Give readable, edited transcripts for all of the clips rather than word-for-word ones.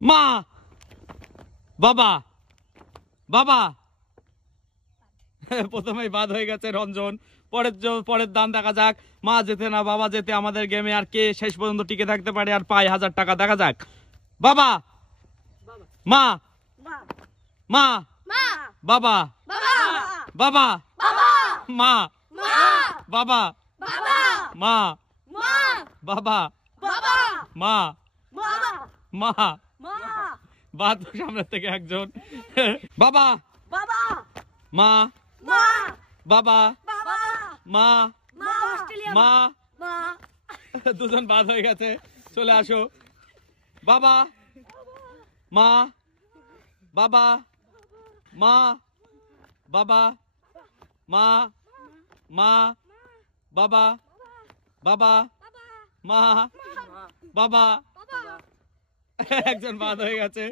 মা বাবা বাবা প্রথমেই বাদ হয়ে গেছে রঞ্জন। পরের দান দেখা যাক। মা যেতে না বাবা যেতে আমাদের গেমে আর কে শেষ পর্যন্ত টিকে থাকতে পারে আর পায় 1000 টাকা। দেখা যাক। বাবা মা মা বাবা বাবা মা বাবা মা বাবা মা মা বাদ সামনে থেকে একজন। বাবা মা বাবা মা মা দুজন বাদ হয়ে গেছে। চলে আসো। বাবা মা বাবা মা বাবা মা মা বাবা বাবা মা বাবা একজন বাদ হয়ে গেছে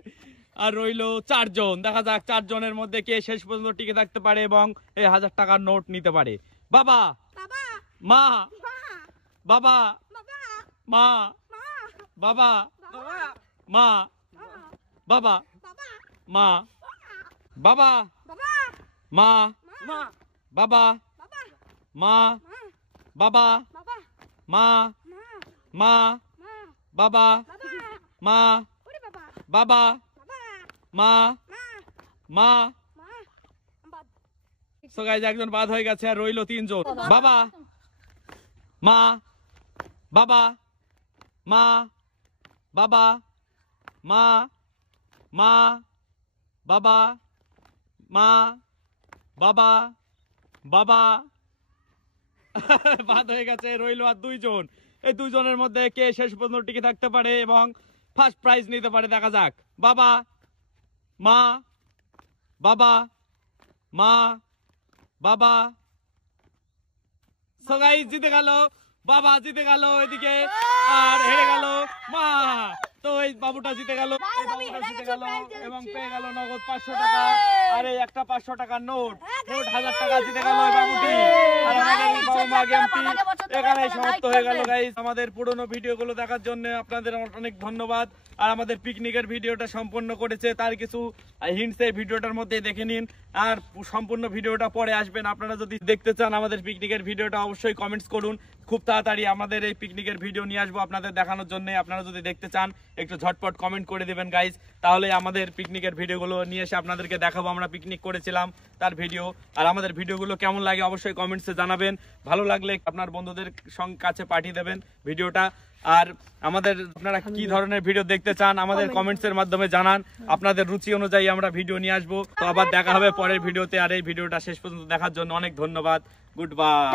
আর রইলো 4 জন। দেখা যাক 4 জনের মধ্যে কে শেষ পর্যন্ত টিকে থাকতে পারে এবং এই 1000 টাকার নোট নিতে পারে। বাবা মা বাবা মা বাবা মা বাবা মা বাবা মা বাবা মা বাবা মা মা বাবা মা বাবা মা মা। সো গাইস একজন বাদ হয়ে গেছে আর রইলো 3 জন। বাবা মা বাবা মা বাবা মা মা বাবা মা বাবা বাবা বাদ হয়ে গেছে। রইলো আর 2 জন। এই 2 জনের মধ্যে কে শেষ পর্যন্ত টিকে থাকতে পারে এবং ফার্স্ট প্রাইজ নিতে পারে। দেখা যাক। বাবা মা বাবা মা বাবা। সো গাইস জিতে গেল বাবা, জিতে গেল এদিকে আর হেরে গেল মা। তো এই বাবুটা জিতে গেল, এই বাবুটা জিতে গেল এবং পেয়ে গেল নগদ 500 টাকা আর এই একটা 500 টাকার নোট 1000 টাকা জিতে গেল এই বাবুটি। আর আমাদের বাবা মা গেমটি এখানেই সমাপ্ত হয়ে গেল গাইস। আমাদের পুরনো ভিডিওগুলো দেখার জন্য আপনাদের অনেক ধন্যবাদ। আর আমাদের পিকনিকের ভিডিওটা সম্পূর্ণ করেছে তার কিছু হিন্টস এই ভিডিওটার মধ্যে দেখে নিন। আর সম্পূর্ণ ভিডিওটা পরে আসবেন। আপনারা যদি দেখতে চান আমাদের পিকনিকের ভিডিওটা অবশ্যই কমেন্টস করুন। খুব তাড়াতাড়ি আমাদের এই পিকনিকের ভিডিও নিয়ে আসবো আপনাদের দেখানোর জন্য। আপনারা যদি দেখতে চান একটু ঝটপট কমেন্ট করে দিবেন গাইস, তাহলে আমাদের পিকনিকের ভিডিওগুলো নিয়ে এসে আপনাদেরকে দেখাবো আমরা পিকনিক করেছিলাম তার ভিডিও। আর আমাদের ভিডিওগুলো কেমন লাগে অবশ্যই কমেন্টসে জানাবেন। ভালো লাগলে আপনার বন্ধুদের কাছে পাঠিয়ে দেবেন ভিডিওটা। আর আমাদের আপনারা কি ধরনের ভিডিও দেখতে চান আমাদের কমেন্টসের মাধ্যমে জানান। আপনাদের রুচি অনুযায়ী আমরা ভিডিও নিয়ে আসবো। তো আবার দেখা হবে পরের ভিডিওতে। আর এই ভিডিওটা শেষ পর্যন্ত দেখার জন্য অনেক ধন্যবাদ। Good bye.